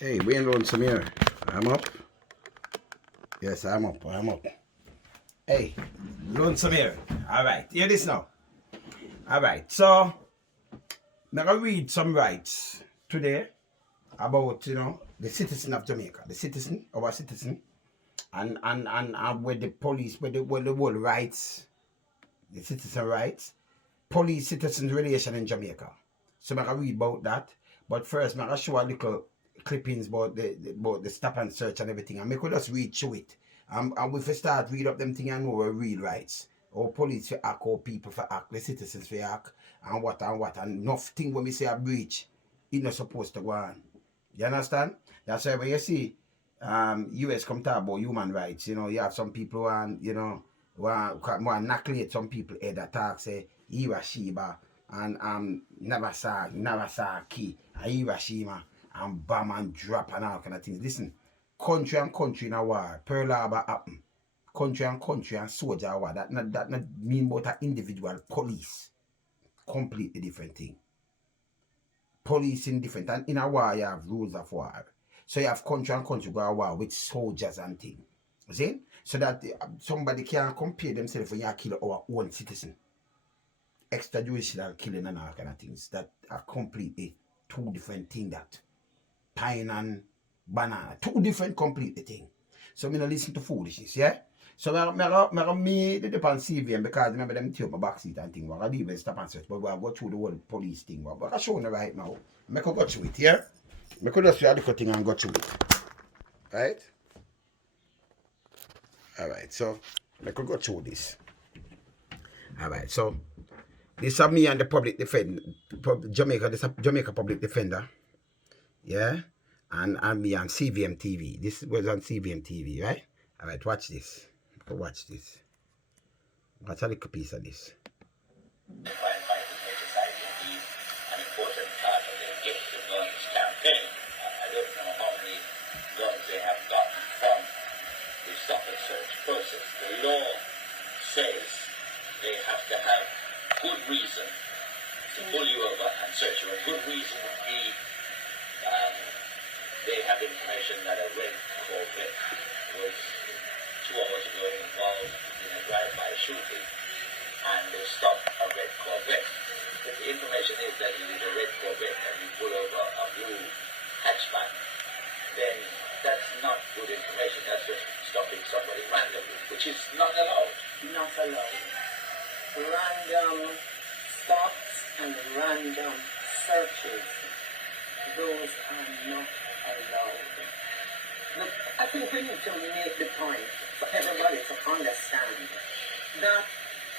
Hey, we ain't lonesome here. I'm up. Yes, I'm up. Hey, lonesome here. Alright, hear this now. Alright, so I'm gonna read some rights today about the citizen of Jamaica. The citizen, our citizen, and with the police, with the world rights, the citizen rights, police citizens relation in Jamaica. So I'm gonna read about that. But first I'm gonna show a little clippings about the stop and search and everything, and we could just read through it. And if we start read up them things and know our real rights, our police for act, our people for act, the citizens for act, and what, and nothing when we say a breach, it's not supposed to go on. You understand? That's why when you see US come talk about human rights, you have some people and want knuckle some people head that talk say Hiroshima and Nagasaki and Hiroshima and bomb and drop and all kind of things. Listen, country and country in a war, Pearl Harbor happen. Country and soldier war. That not mean about an individual police. Completely different thing. Policing different. And in a war you have rules of war. So you have country and country go to war with soldiers and things. See? So that somebody can compare themselves when you kill our own citizen. Extrajudicial killing and all kind of things. That are completely two different things that. Pine and banana. Two different completely things. So me not listen to foolishness, yeah? So me did upon CVM because remember them take my back seat and thing. We're going to stop and search, but we'll go through the whole police thing. But I'm showing you right now. I could go through it, yeah? I could just do a little thing and go through it. Right? Alright, so I could go through this. Alright, so this is me and the public defender, Jamaica public defender. Yeah? And me on CVM TV. This was on CVM TV, right? Alright, watch this. Watch this. Watch a little piece of this. Firefighting exercise will be an important part of the Get the Guns campaign. I don't know how many guns they have gotten from the stop and search process. The law says they have to have good reason to pull you over and search you. A good reason would be they have information that a red Corvette was 2 hours ago involved in a drive-by shooting, and they stopped a red Corvette. If the information is that it is a red Corvette and you pull over a blue hatchback, then that's not good information. That's just stopping somebody randomly, which is not allowed. Not allowed. Random stops and random searches, those are not allowed. Look, I think we need to make the point for everybody to understand that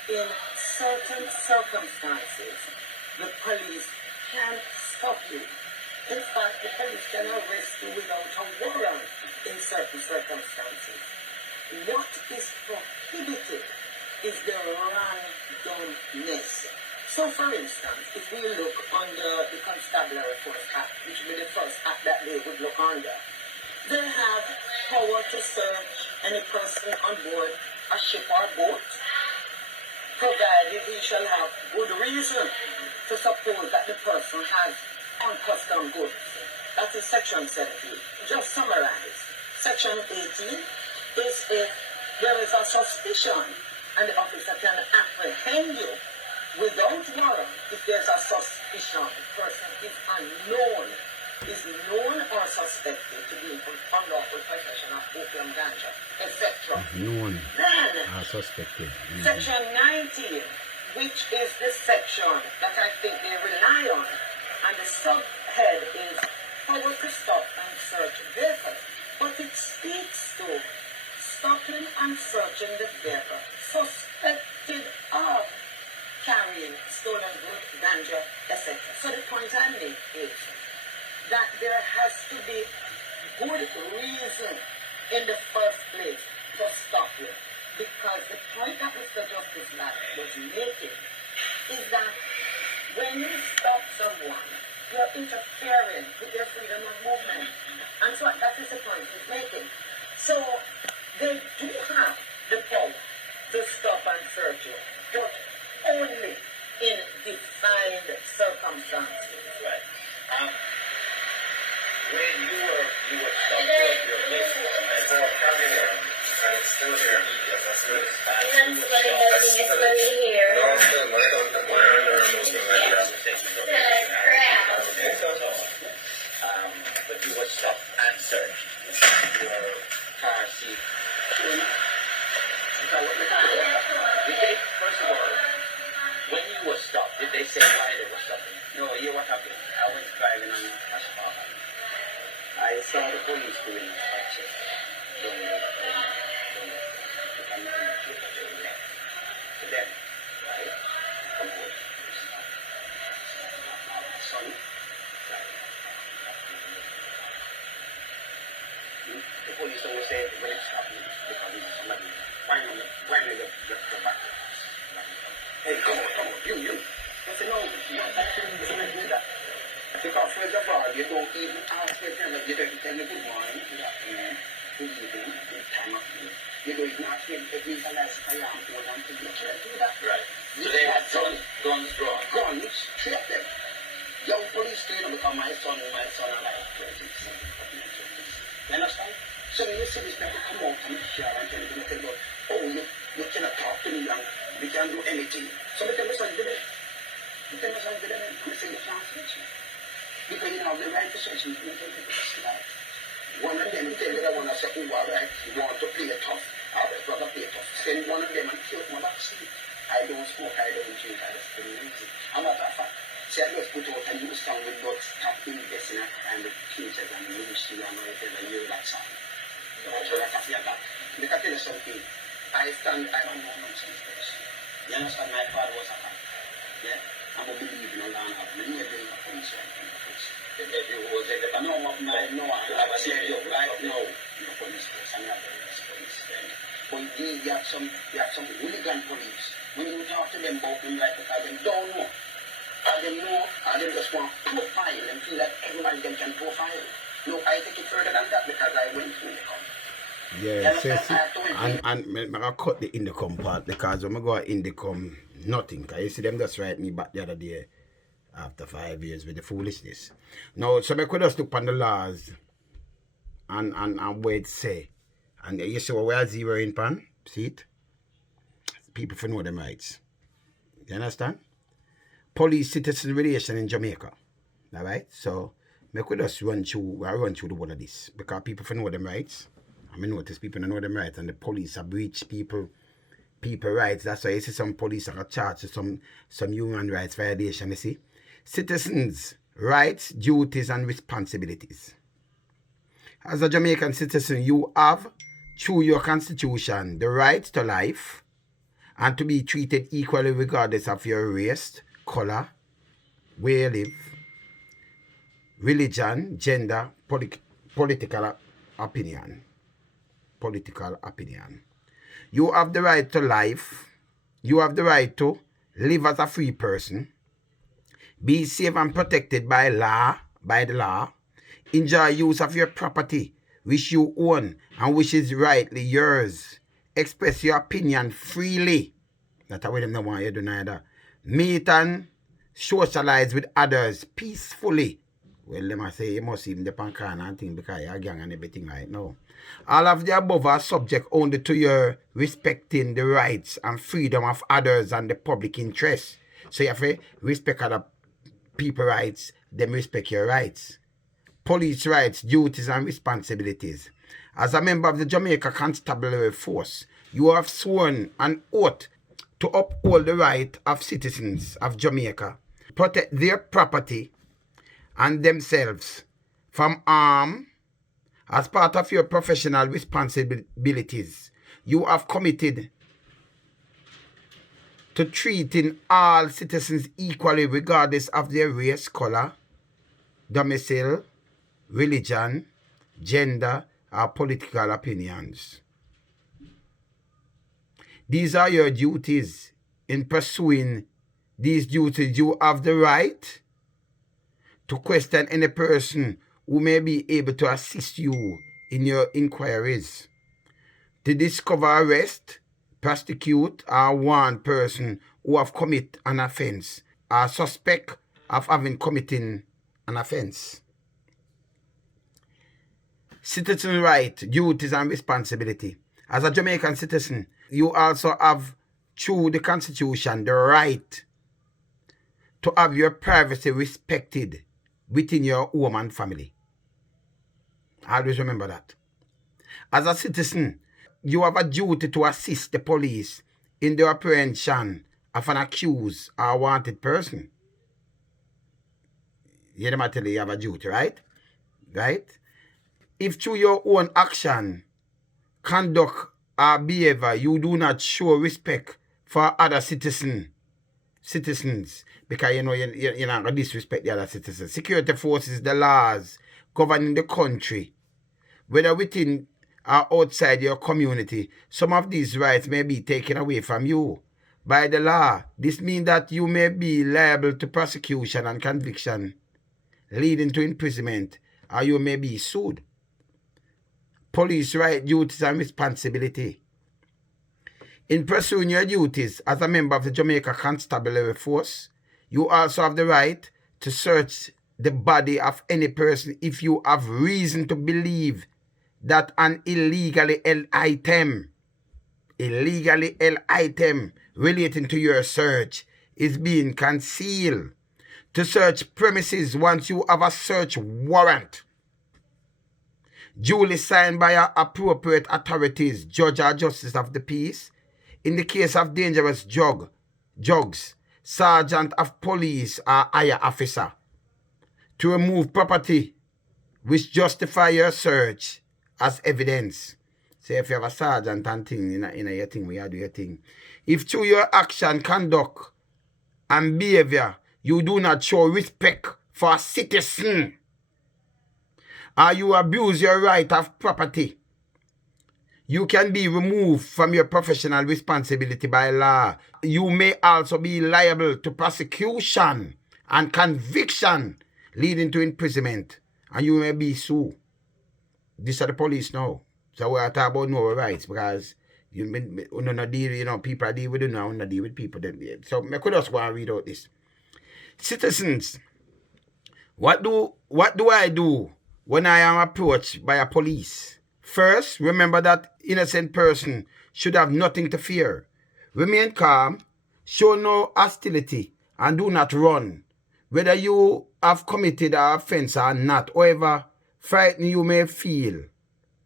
in certain circumstances, the police can stop you. In fact, the police can arrest you without a warrant in certain circumstances. What is prohibited is the randomness. So, for instance, if we look under the Constabulary Force Act, which will be the first act that they would look under, they have power to search any person on board a ship or boat, provided he shall have good reason to suppose that the person has uncustomed goods. That is Section 17. Just summarize. Section 18 is if there is a suspicion and the officer can apprehend you without warrant. If there's a suspicion, the person is unknown, is known or suspected to be in unlawful possession of opium, ganja, etc. Known Then, or suspected. Section 19, which is the section that I think they rely on, and the subhead is power to stop and search vehicles. But it speaks to stopping and searching the vehicle suspected of carrying stolen goods, ganja, etc. So the point I make is that there has to be good reason in the first place to stop you. Because the point that Mr. Justice Ladd was making is that when you stop someone, you're interfering with their freedom of movement. And so that is the point he's making. So they do have the power to stop and search you, but only in defined circumstances. Right. When you were still here. Yes, that's good. That's what it does. It's really here. No, I'm still money on the wire and there are no things like that. Crap. But you were stopped and searched. Your car seat. Did they, first of all, when you were stopped, did they say why they were stopping? No, you what happened? I was driving on asphalt. I saw the police doing a check. So then, right, come over. Son, the police always say when it's happening, because it's somebody whining the back. Hey, come on, you. I said, no, that shouldn't do that. Because first of all, you don't even ask your parents, you don't tell them good morning, good afternoon, good evening, good time of day. You don't even ask them if you realize if I am old and to you can't do that. Right. So they had guns drawn. Guns, straight them. Young police trainer because my son are like 20, 17, 14, 20. You understand? So when you see this people come out and share and tell them about, oh, you cannot talk to me and we can't do anything. So they tell me something to them. They tell me something to them and I say you can't search me. Because you know the right to search me, you tell me to slide. One of them tell me that one I say, oh, all right, you want to play tough. All right, brother, play tough. Send one of them and kill my back seat. I don't smoke, I don't drink, I just play music. And matter of fact, see, I just put out a new song with God stop investing in and the teachers and the ministry and whatever you hear that song. So I tell you that. Because I tell you something, I don't know nonsense person. You understand, my father was a cop. Yeah? I'm a believer in Allah and I believe in the police and the police. The nephew who was in the back. No, I said, yo, right now, the police force, I'm not the police. But you have some hooligan police. When you talk to them about them, like, because they don't know. Or they just want to profile and feel like everybody them can profile. No, I take it further than that because I went through the com. Yeah, and I cut the Indicom part because when I go Indicom, nothing. Because you see them just write me back the other day after 5 years with the foolishness. Now, so I could just look on the laws and what it say. And you see what we are zeroing pan? See it? People for know them rights. You understand? Police-citizen relation in Jamaica. Alright? So, I could just run through the whole of this. Because people for know them rights. I mean, notice people don't know them rights and the police have breached people rights. That's why you see some police are charged with some human rights violation, you see. Citizens' rights, duties and responsibilities. As a Jamaican citizen, you have, through your constitution, the right to life and to be treated equally regardless of your race, color, where you live, religion, gender, political opinion. You have the right to life. You have the right to live as a free person. Be safe and protected by the law. Enjoy use of your property, which you own and which is rightly yours. Express your opinion freely. That's how them don't want you to do neither. Meet and socialize with others peacefully. Well, them I say you must even depend on and thing because you're a gang and everything right now. All of the above are subject only to your respecting the rights and freedom of others and the public interest. So you have to respect other people's rights, them respect your rights. Police rights, duties and responsibilities. As a member of the Jamaica Constabulary Force, you have sworn an oath to uphold the right of citizens of Jamaica, protect their property and themselves from harm. As part of your professional responsibilities, you have committed to treating all citizens equally regardless of their race, color, domicile, religion, gender, or political opinions. These are your duties. In pursuing these duties, you have the right to question any person who may be able to assist you in your inquiries, to discover, arrest, prosecute, or warn person who have committed an offense or suspect of having committed an offense. Citizen right, duties and responsibility. As a Jamaican citizen, you also have, through the Constitution, the right to have your privacy respected within your home and family. Always remember that. As a citizen, you have a duty to assist the police in the apprehension of an accused or wanted person. You hear them tell you have a duty, right? Right? If through your own action, conduct, or behavior, you do not show respect for other citizens, because you're not going to disrespect the other citizens. Security forces, the laws governing the country, whether within or outside your community, some of these rights may be taken away from you by the law. This means that you may be liable to prosecution and conviction, leading to imprisonment, or you may be sued. Police right, duties and responsibility. In pursuing your duties as a member of the Jamaica Constabulary Force, you also have the right to search the body of any person if you have reason to believe that an illegally held item relating to your search is being concealed. To search premises once you have a search warrant duly signed by appropriate authorities, judge or justice of the peace. In the case of dangerous drugs, sergeant of police or higher officer. To remove property which justify your search as evidence. Say if you have a sergeant and thing in your thing, where you do your thing. If through your action, conduct, and behavior, you do not show respect for a citizen, or you abuse your right of property, you can be removed from your professional responsibility by law. You may also be liable to prosecution and conviction, leading to imprisonment, and you may be sued. These are the police now. So we are talking about no rights, because you don't deal, people deal with you now, not deal with people. So I could just go and read out this. Citizens, what do I do when I am approached by a police? First, remember that innocent person should have nothing to fear. Remain calm, show no hostility, and do not run. Whether you have committed an offense or not, however frightened you may feel,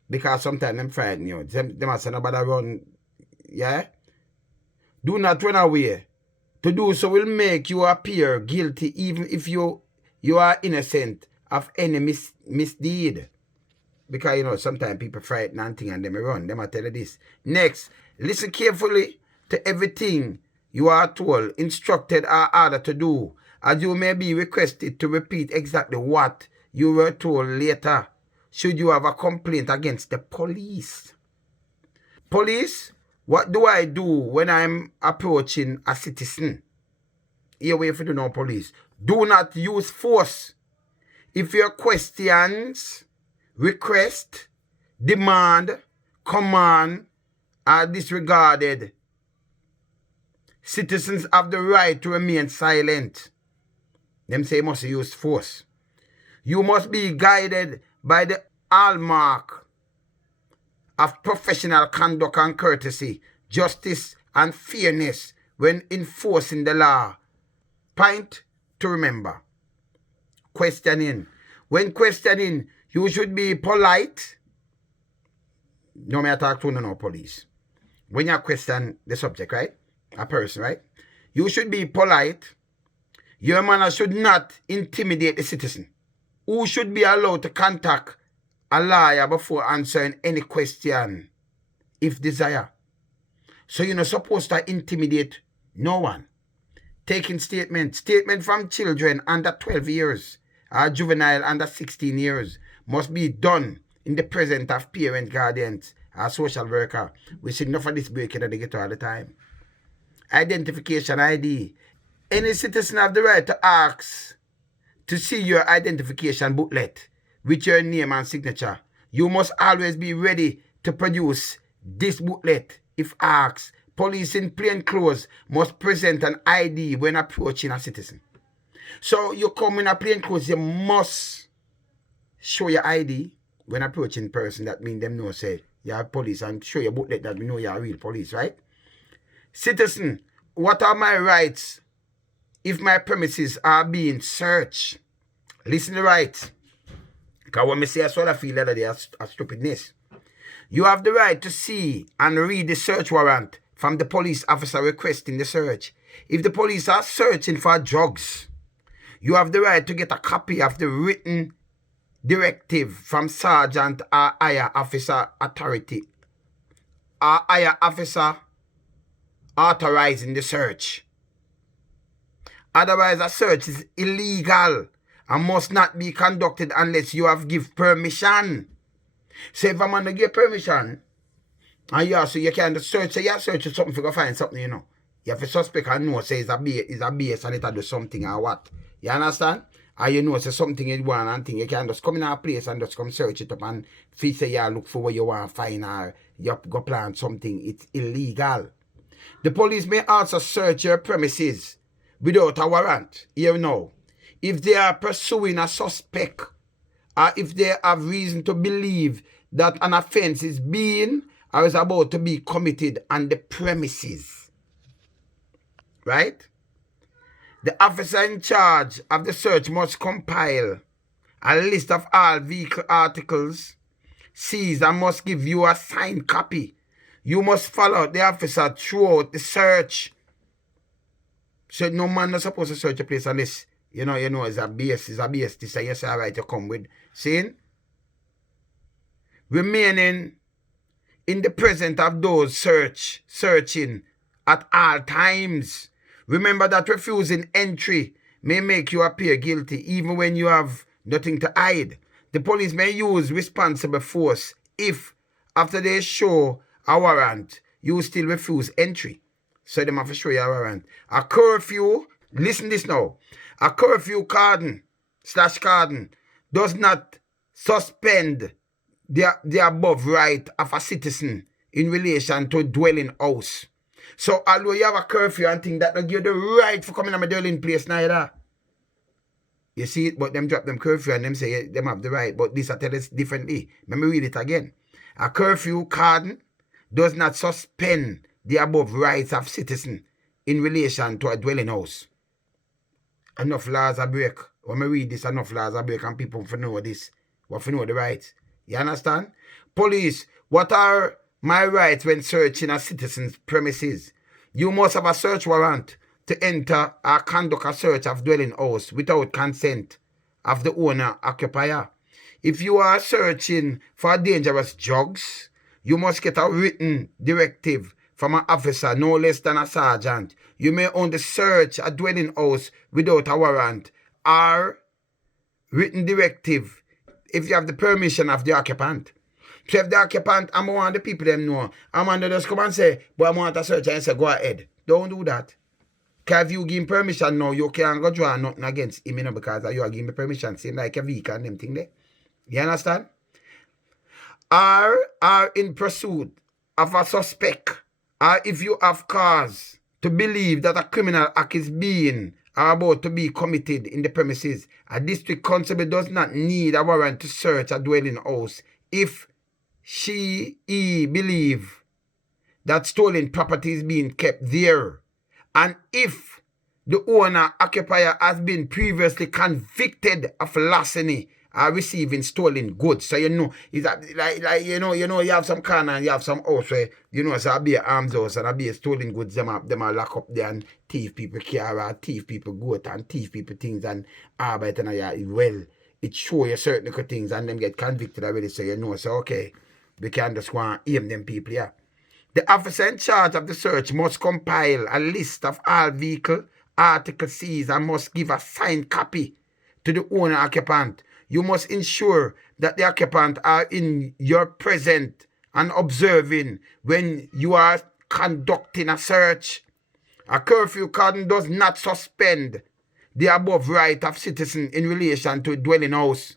because sometimes them frighten you. They must say nobody run, yeah? Do not run away. To do so will make you appear guilty even if you are innocent of any misdeed. Because, sometimes people frighten and thing and they may run. They might tell you this. Next, listen carefully to everything you are told, instructed, or ordered to do, as you may be requested to repeat exactly what you were told later, should you have a complaint against the police. Police, what do I do when I'm approaching a citizen? Here we have to do no police. Do not use force. If your questions, request, demand, command are disregarded, citizens have the right to remain silent. Them say you must use force. You must be guided by the hallmark of professional conduct and courtesy, justice and fairness when enforcing the law. Point to remember. Questioning. When questioning, you should be polite. No matter talk to no police. When you question the subject, right? A person, right? You should be polite. Your manner should not intimidate the citizen, who should be allowed to contact a lawyer before answering any question, if desire. So you're not supposed to intimidate no one. Taking statement from children under 12 years or juvenile under 16 years must be done in the presence of parent, guardians, or social worker. We see enough of this breaking that they get all the time. Identification ID. Any citizen have the right to ask to see your identification booklet with your name and signature. You must always be ready to produce this booklet if asked. Police in plain clothes must present an ID when approaching a citizen. So you come in a plain clothes, you must show your ID. When approaching person, that mean them know say, you're police and show your booklet that we know you're real police, right? Citizen, what are my rights if my premises are being searched? Listen to the right. Because when I say I saw I feel that they are stupidness. You have the right to see and read the search warrant from the police officer requesting the search. If the police are searching for drugs, you have the right to get a copy of the written directive from sergeant or higher officer authority or higher officer authorizing the search. Otherwise, a search is illegal and must not be conducted unless you have give permission. So if a man don't give permission, and you can search, say you search something to find something, you know. You have to suspect and know say it's a base and it do something or what. You understand? Or you know say something you want and thing, you can just come in a place and just come search it up and feel say you look for what you want to find or you go plan something. It's illegal. The police may also search your premises without a warrant. Here now. If they are pursuing a suspect or if they have reason to believe that an offense is being or is about to be committed on the premises. Right? The officer in charge of the search must compile a list of all vehicle articles seized and must give you a signed copy. You must follow the officer throughout the search. So no man is supposed to search a place unless, you know, it's a base. This is yes, all right, you come with. Seeing? Remaining in the presence of those searching at all times. Remember that refusing entry may make you appear guilty even when you have nothing to hide. The police may use responsible force if, after they show a warrant, you still refuse entry. So they have to show you a warrant. A curfew, listen this now, a curfew cardon does not suspend the above right of a citizen in relation to a dwelling house. So although you have a curfew and thing that don't give you the right for coming to my dwelling place neither. You see it, but them drop them curfew and them say them have the right. But this I tell us differently. Let me read it again. A curfew cardon does not suspend the above rights of citizen in relation to a dwelling house. Enough laws are break. When I read this, enough laws are break and people for know this. What for know the rights. You understand? Police, what are my rights when searching a citizen's premises? You must have a search warrant to enter or conduct a search of dwelling house without consent of the owner occupier. If you are searching for dangerous drugs, you must get a written directive from an officer no less than a sergeant. You may only search a dwelling house without a warrant or written directive if you have the permission of the occupant. So if the occupant, I'm one of the people them know, I'm going to just come and say, but I want a search and say, go ahead. Don't do that. Because if you give him permission now, you can't go draw nothing against him, you know, because you are giving me permission, same like a vehicle and them thing there. You understand? Are in pursuit of a suspect, or if you have cause to believe that a criminal act is being or about to be committed in the premises, a district constable does not need a warrant to search a dwelling house if he believe that stolen property is being kept there, and if the owner occupier has been previously convicted of larceny or receiving stolen goods. So you know, it's like you you have some car and you have some house where you know, so I'll be an arms house and I'll be stolen goods, them are lock up there and thief people car or thief people goat and thief people things and arbeit and well, it show you certain things and them get convicted already, so you know, so okay, we can just go and aim them people, yeah. The officer in charge of the search must compile a list of all vehicle articles seized and must give a signed copy to the owner occupant. You must ensure that the occupant are in your present and observing when you are conducting a search. A curfew cordon does not suspend the above right of citizen in relation to a dwelling house.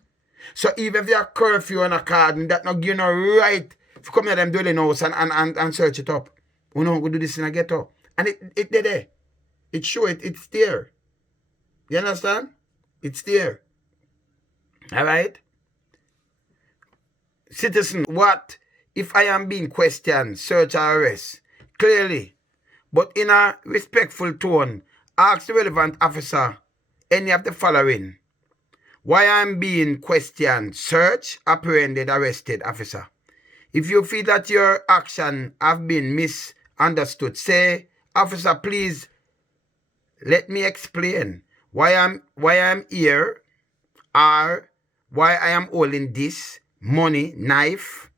So even if you have curfew on a cordon, that not give you no right to come to them dwelling house and search it up. We know we do this in a ghetto. And it there. It show it's there. You understand? It's there. Alright? Citizen, what if I am being questioned, search or arrest? Clearly, but in a respectful tone, ask the relevant officer any of the following. Why I'm being questioned, search, apprehended, arrested, officer. If you feel that your action have been misunderstood, say, officer, please let me explain why I'm here, or why I am holding this money, knife,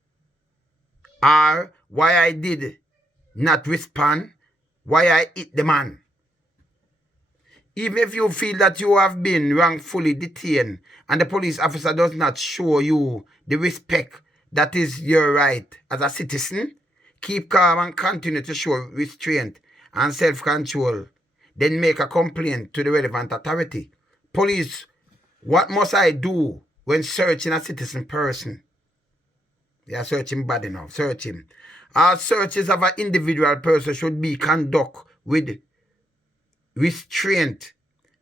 or why I did not respond, why I hit the man. Even if you feel that you have been wrongfully detained and the police officer does not show you the respect that is your right as a citizen, keep calm and continue to show restraint and self-control. Then make a complaint to the relevant authority. Police, what must I do when searching a citizen person? They are searching bad enough. Search him. All searches of an individual person should be conducted with restraint.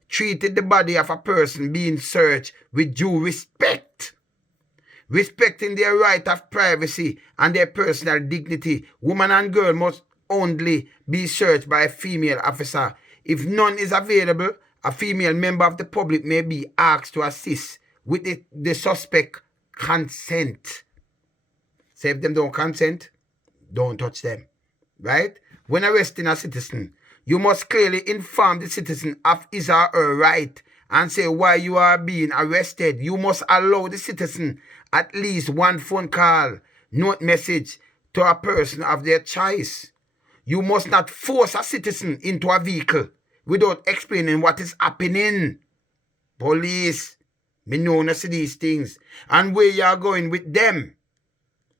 Treated the body of a person being searched with due respect. Respecting their right of privacy and their personal dignity. Woman and girl must only be searched by a female officer. If none is available, a female member of the public may be asked to assist with the suspect consent. So if them don't consent, don't touch them. Right? When arresting a citizen, you must clearly inform the citizen of his or her right and say why you are being arrested. You must allow the citizen at least one phone call, note message to a person of their choice. You must not force a citizen into a vehicle without explaining what is happening. Police, me know to see these things. And where you are going with them.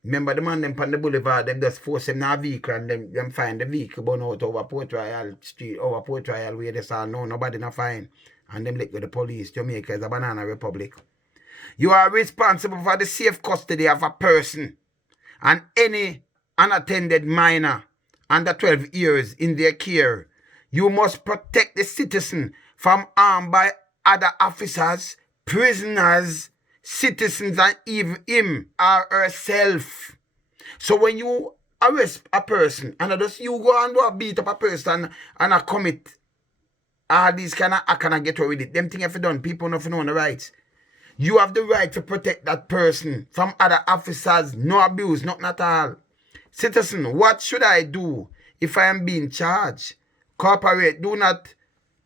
Remember the man them on the boulevard, them just force them in a vehicle and them find the vehicle burn out over Port Royal Street, over Port Royal where they say no, nobody not find. And them let go the police. Jamaica is a banana republic. You are responsible for the safe custody of a person and any unattended minor under 12 years in their care. You must protect the citizen from harm by other officers, prisoners, citizens, and even him or herself. So when you arrest a person and just you go and do a beat up a person and a commit all these kind of act and get away with it, them things have you done, people don't know the rights. You have the right to protect that person from other officers, no abuse, nothing at all. Citizen, what should I do if I am being charged? Cooperate, do not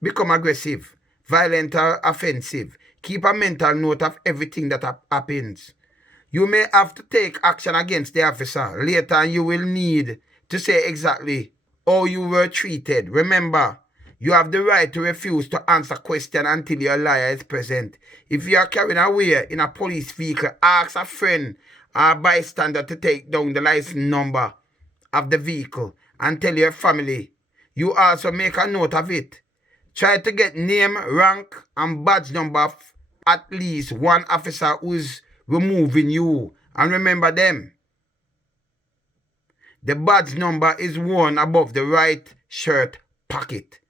become aggressive, violent or offensive. Keep a mental note of everything that happens. You may have to take action against the officer. Later, you will need to say exactly how you were treated. Remember, you have the right to refuse to answer questions until your lawyer is present. If you are carried away in a police vehicle, ask a friend or bystander to take down the license number of the vehicle and tell your family. You also make a note of it. Try to get name, rank, and badge number of at least one officer who is removing you. And remember them. The badge number is worn above the right shirt pocket.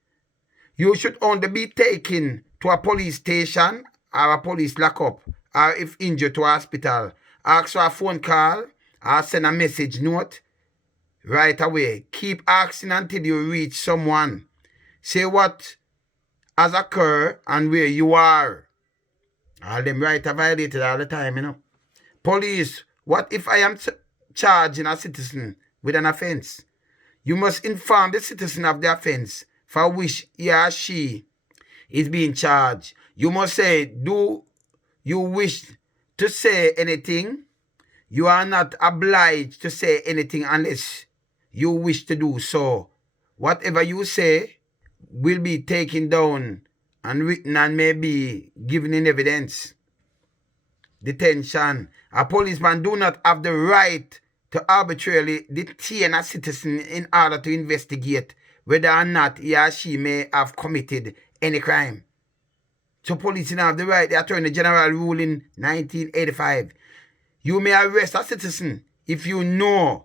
You should only be taken to a police station or a police lockup, or if injured to a hospital. Ask for a phone call or send a message note right away. Keep asking until you reach someone. Say what has occurred and where you are. All them rights are violated all the time, you know. Police, what if I am charging a citizen with an offense? You must inform the citizen of the offense for which he or she is being charged. You must say, do you wish to say anything? You are not obliged to say anything unless you wish to do so. Whatever you say will be taken down and written and may be given in evidence. Detention. A policeman do not have the right to arbitrarily detain a citizen in order to investigate whether or not he or she may have committed any crime. So police don't have the right. The Attorney General ruled in 1985. You may arrest a citizen if you know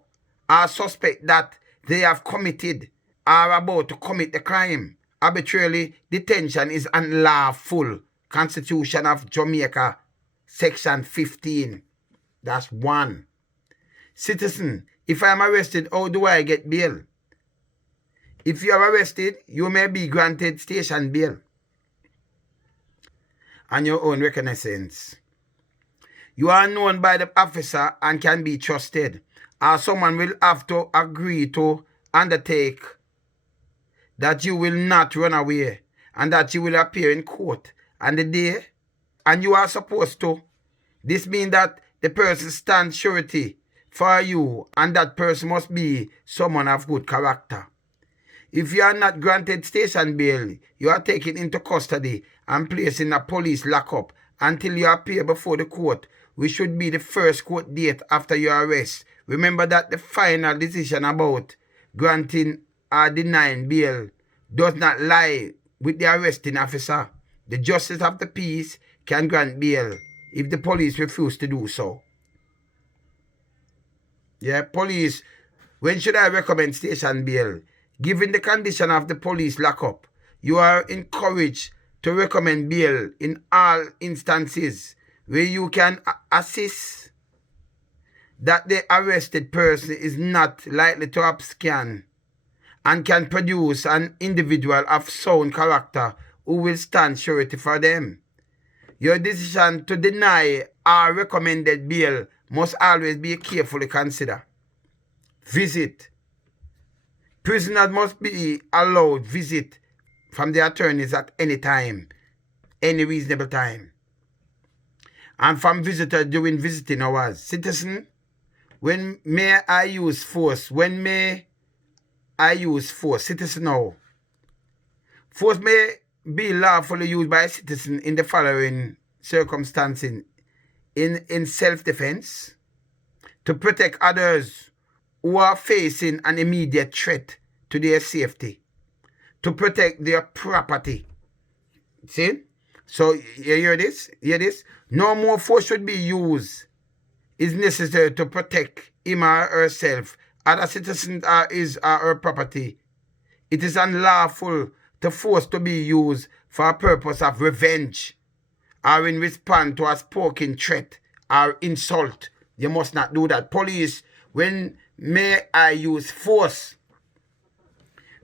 or suspect that they have committed or are about to commit the crime. Arbitrarily, detention is unlawful. Constitution of Jamaica, Section 15. That's one. Citizen, if I am arrested, how do I get bail? If you are arrested, you may be granted station bail and your own reconnaissance. You are known by the officer and can be trusted, or someone will have to agree to undertake that you will not run away and that you will appear in court on the day, and you are supposed to. This means that the person stands surety for you, and that person must be someone of good character. If you are not granted station bail, you are taken into custody and placed in a police lockup until you appear before the court, which should be the first court date after your arrest. Remember that the final decision about granting or denying bail does not lie with the arresting officer. The justice of the peace can grant bail if the police refuse to do so. Yeah, police, when should I recommend station bail? Given the condition of the police lockup, you are encouraged to recommend bail in all instances where you can assist that the arrested person is not likely to abscond and can produce an individual of sound character who will stand surety for them. Your decision to deny or recommended bail must always be carefully considered. Visit. Prisoners must be allowed visit from the attorneys at any time, any reasonable time, and from visitors during visiting hours. Citizen, when may I use force? When may I use force? Citizen, now. Force may be lawfully used by a citizen in the following circumstances: in self-defense, to protect others who are facing an immediate threat to their safety, to protect their property. See? So, you hear this? Hear this? No more force should be used. Is necessary to protect him or herself, other citizens or his or her property. It is unlawful to force to be used for a purpose of revenge or in response to a spoken threat or insult. You must not do that. Police, when may I use force?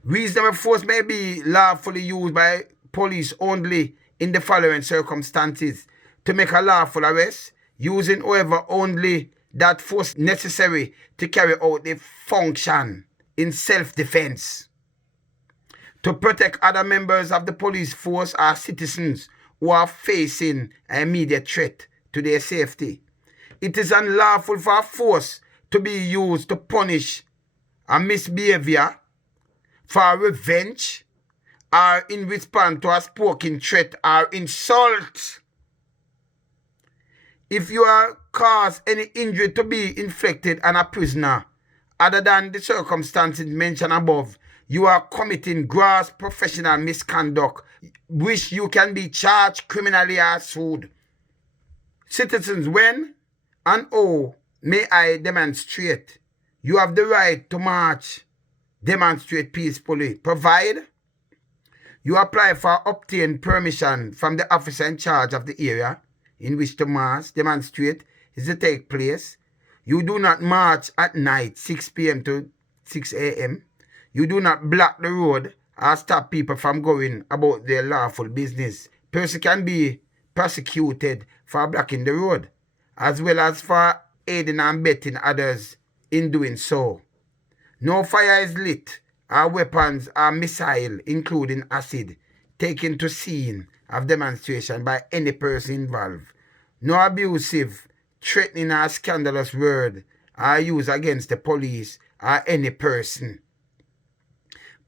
Reasonable force may be lawfully used by police only in the following circumstances: to make a lawful arrest, using however only that force necessary to carry out the function in self-defense, to protect other members of the police force or citizens who are facing an immediate threat to their safety. It is unlawful for a force to be used to punish a misbehavior, for revenge, or in response to a spoken threat or insult. If you are caused any injury to be inflicted on a prisoner, other than the circumstances mentioned above, you are committing gross professional misconduct, which you can be charged criminally or sued. Citizens, when and how may I demonstrate? You have the right to march, demonstrate peacefully, provide you apply for obtain permission from the officer in charge of the area in which the march, demonstrate, is to take place. You do not march at night, 6 p.m. to 6 a.m. You do not block the road or stop people from going about their lawful business. Person can be prosecuted for blocking the road, as well as for aiding and abetting others in doing so. No fire is lit, or weapons or missile, including acid, taken to scene of demonstration by any person involved. No abusive, threatening or scandalous word are used against the police or any person.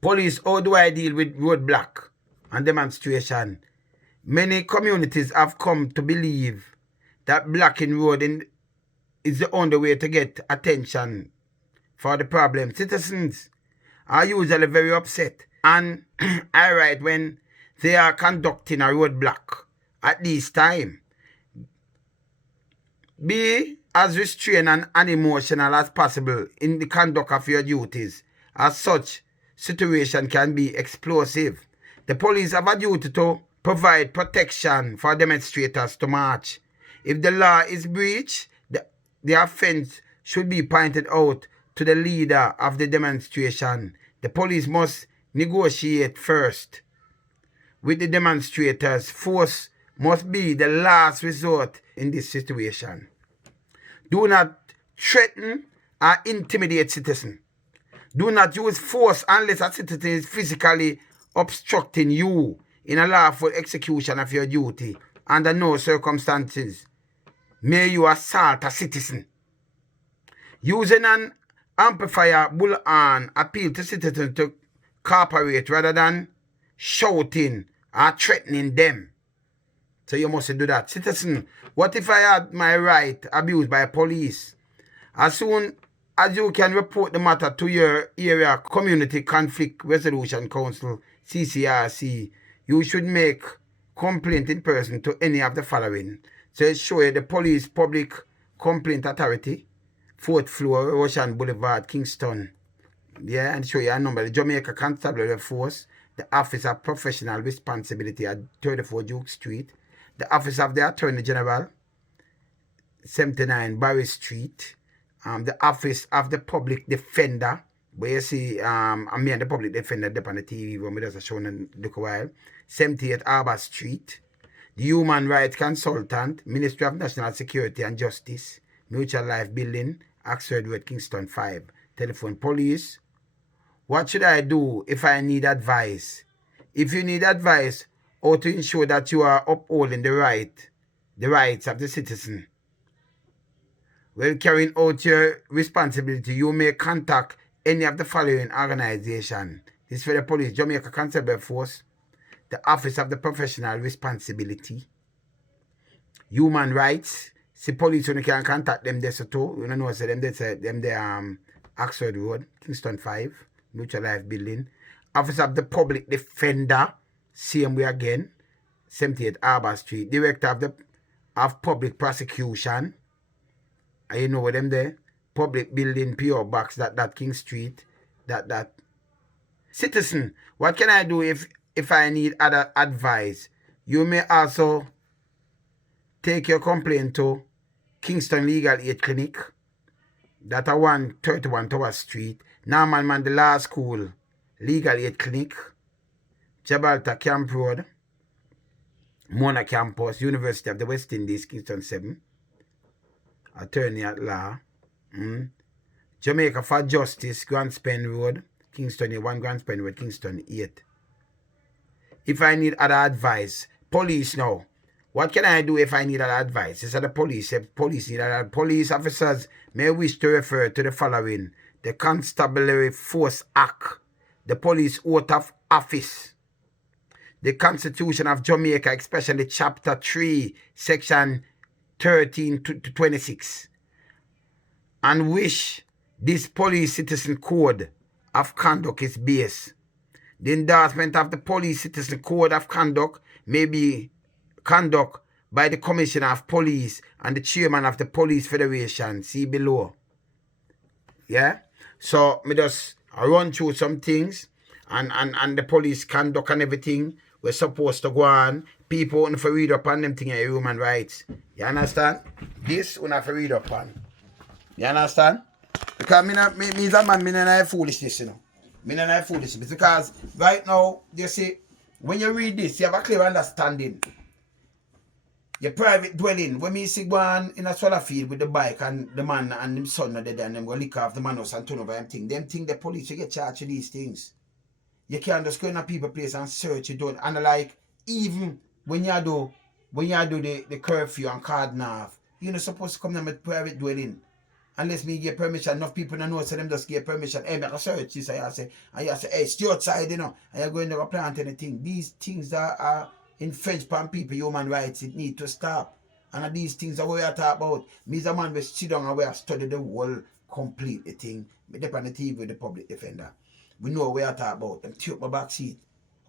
Police, how do I deal with roadblock and demonstration? Many communities have come to believe that blocking road is the only way to get attention for the problem. Citizens are usually very upset and irate when they are conducting a roadblock at this time. Be as restrained and unemotional as possible in the conduct of your duties, as such situation can be explosive. The police have a duty to provide protection for demonstrators to march. If the law is breached, the offense should be pointed out to the leader of the demonstration. The police must negotiate first with the demonstrators. Force must be the last resort in this situation. Do not threaten or intimidate citizens. Do not use force unless a citizen is physically obstructing you in a lawful execution of your duty. Under no circumstances may you assault a citizen. Using an amplifier, bullhorn, appeal to citizens to cooperate rather than shouting or threatening them. So you must do that. Citizen, what if I had my right abused by police? As soon as you can report the matter to your area Community Conflict Resolution Council, CCRC, you should make complaint in person to any of the following. So it shows you the Police Public Complaint Authority, 4th floor, Ocean Boulevard, Kingston. Yeah, and show you a number. The Jamaica Constabulary Force, the Office of Professional Responsibility at 34 Duke Street, the Office of the Attorney General, 79 Barry Street, the Office of the Public Defender, where you see me and the Public Defender up on the TV when we just shown and look a while, 78 Arbor Street, the Human Rights Consultant, Ministry of National Security and Justice, Mutual Life Building, Oxford Road, Kingston 5, telephone police. What should I do if I need advice? If you need advice, or to ensure that you are upholding the rights of the citizen, while carrying out your responsibility, you may contact any of the following organizations. This is for the police: Jamaica Constabulary Force, the Office of the Professional Responsibility, Human Rights. See, police when you can contact them there so too. You don't know, say them they Oxford Road, Kingston 5, Mutual Life Building. Office of the Public Defender, same way again, 78 Arbor Street. Director of Public Prosecution. And you know what them there? Public Building, PO Box, that King Street, that. Citizen, what can I do if I need other advice? You may also take your complaint to Kingston Legal Aid Clinic, that are 131 Tower Street, Norman Mandela School, Legal Aid Clinic, Gibraltar Camp Road, Mona Campus, University of the West Indies, Kingston 7, Attorney at Law, Jamaica for Justice, Grand Spen Road, Kingston 1, Grand Spen Road, Kingston 8. If I need other advice, police now. What can I do if I need other advice? This is the police. If police need other police officers may wish to refer to the following: the Constabulary Force Act, the Police Oath of Office, the Constitution of Jamaica, especially Chapter 3, Section 13 to 26, and which this Police Citizen Code of Conduct is based. The endorsement of the Police Citizen Code of Conduct may be conduct by the Commissioner of Police and the Chairman of the Police Federation. See below. Yeah? So, me just run through some things and the police conduct and everything. We're supposed to go on. People want to read up on them things like human rights. You understand? This we have to read up on. You understand? Because me is a man, me not foolishness, you know. Me not foolishness. Because right now, you see, when you read this, you have a clear understanding. Your private dwelling, when me see one in a solar field with the bike and the man and them son are there and them go lick off the man house and turn over them thing the police you get charged with these things. You can't just go in a people place and search it down. And like, even when you do the curfew and card off, you're not supposed to come to my private dwelling. Unless me give permission, enough people don't know, so them just give permission. Hey, make a search this, and you say, hey, stay outside, you know, and you're going to plant anything. These things that are infringe upon people, human rights, it need to stop. And these things are what we are talking about. Me as a man will sit down and we have studied the whole complete thing. Me dip on the TV with the Public Defender. We know what we are talking about. Them took my back seat.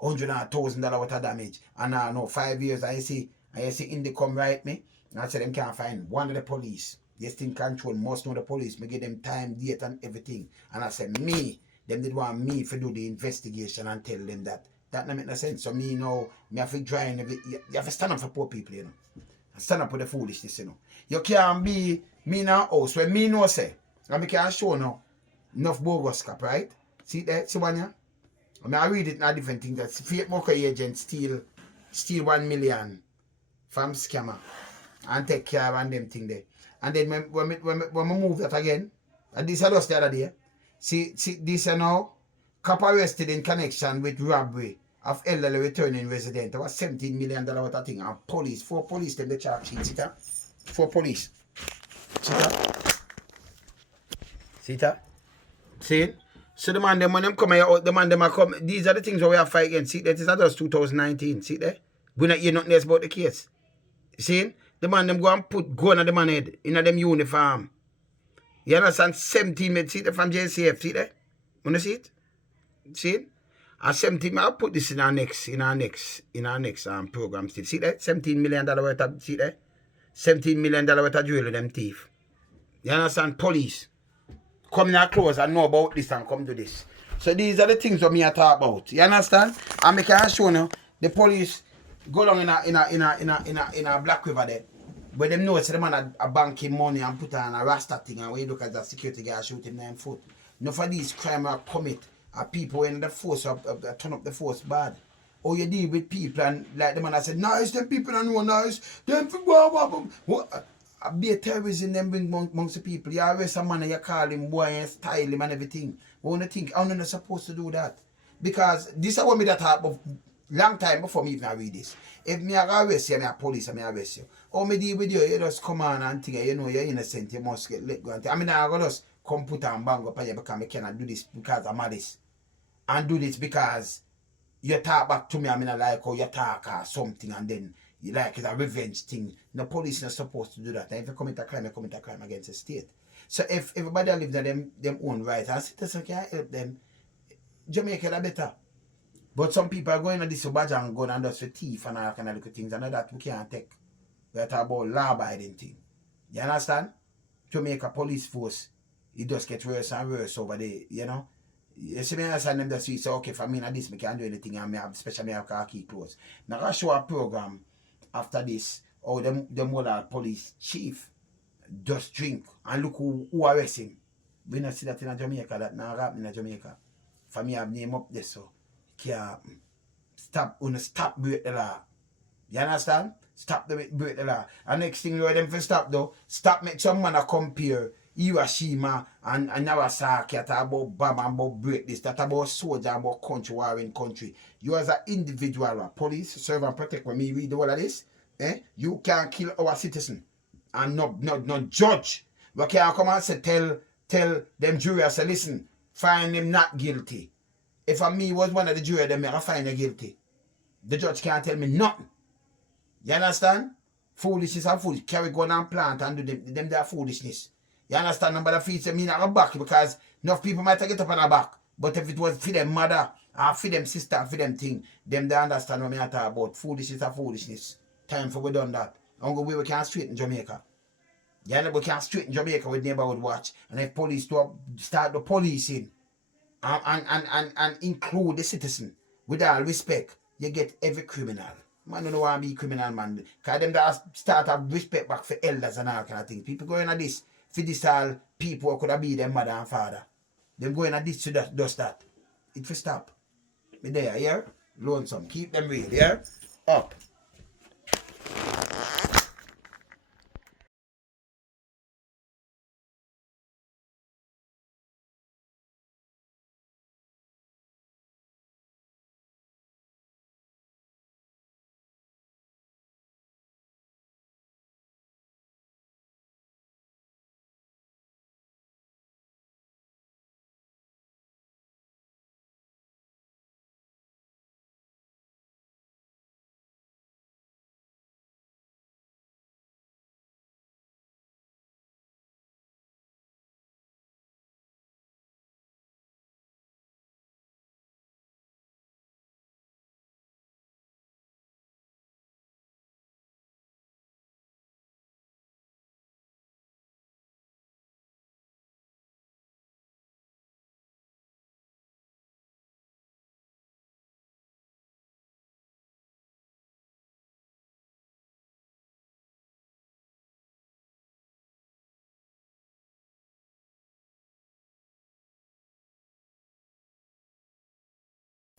$100,000 worth of damage. And now, no, 5 years, I see Indy come right me. And I say them can't find one of the police. This thing control most of the police. Me give them time, date, and everything. And I said, me, them did want me to do the investigation and tell them that. That don't make no sense. So me now, me have to try and you have to stand up for poor people, you know. Stand up with the foolishness, you know. You can't be me in a house when me know say, and me can show now enough bogus cap, right? See that, see one here? I read it in a different thing that fake mocker agent steal 1 million from scammer and take care of them thing there. And then when we move that again, and this is just the other day. See this now, cop arrested in connection with robbery of elderly returning resident. That was $17 million worth of thing. And police, 4 police, them the charge sheet. See that? 4 police. See that? See that? See it? So the man them when them come here, the man them are come. These are the things we have fight against. See that? This is just 2019. See that? We not hear nothing else about the case. See? The man them go and put gun on the man head in them uniform. You understand? 17 minutes. See that from JCF. See that? Wanna see it? See it? And 17, I'll put this in our next program still. See that? $17 million worth of, see that? $17 million worth of jewelry, them thief. You understand? Police. Come in our clothes and know about this and come to this. So these are the things that me I talk about. You understand? And I can show you the police go down in a Black River there. But them know it's the man a banking money and put on a rasta thing and when you look at the security guy shoot him 9 foot. Enough of these crime are commit are people in the force turn up the force bad. Or you deal with people and like the man I said, nice, them people and no nice, them what be a terrorism them bring amongst the people. You arrest a man and you call him boy and style him and everything. But when you think, I'm not supposed to do that. Because this is what me that talk of long time before me even read this. If me arrest you, me a police and me arrest you. Or me deal with you, you just come on and think, you know you're innocent, you must get let go. And I mean, I'm going to just come put and bang up on you because I cannot do this because I'm malice. And do this because you talk back to me, I mean, I like how you talk or something, and then you like it's a revenge thing. The police is not supposed to do that. And if you commit a crime, you commit a crime against the state. So if everybody lives them own rights, and citizens can help them, Jamaica are better. But some people are going to this badge and going and just for thief and all kind of little things, and that we can't take. We're talking about law-abiding thing. You understand? Jamaica police force, it just gets worse and worse over there, you know? You see me understand them that say, okay, for me and this, I can't do anything, and especially me have khaki clothes. Now I show a program after this, or them whole police chief just drink and look who arrest him. We not see that in Jamaica, that now happen in Jamaica. For me, I've named up this, so can't stop break the law. You understand? Stop break the law. And next thing you know them for stop though, stop make some man compare Hiroshima and Nagasaki that about bomb and about break this, that about soldier, about country, war in country. You as an individual, police, serve and protect. When me read all of this, you can't kill our citizen and not judge. We can't come and say tell them jury, say listen, find him not guilty. If I me was one of the jury, then I find you guilty. The judge can't tell me nothing. You understand? Foolishness and foolish. Carry gun and plant and do them their foolishness. You understand? Nobody feels me not a back because enough people might get up on a back. But if it was for them mother or for them sister, for them thing, them they understand what I talk about. Foolishness and foolishness. Time for we done that. And we can't straighten Jamaica. You know, we can't straighten Jamaica with neighborhood watch. And if police start the policing and include the citizen with all respect, you get every criminal. Man don't want to be criminal, man. Because them that start have respect back for elders and all kind of things. People going at this, for this all people who could have been their mother and father. Them going at this to that, does that. It will stop. Me there, yeah? Lonesome. Keep them real, yeah? Up.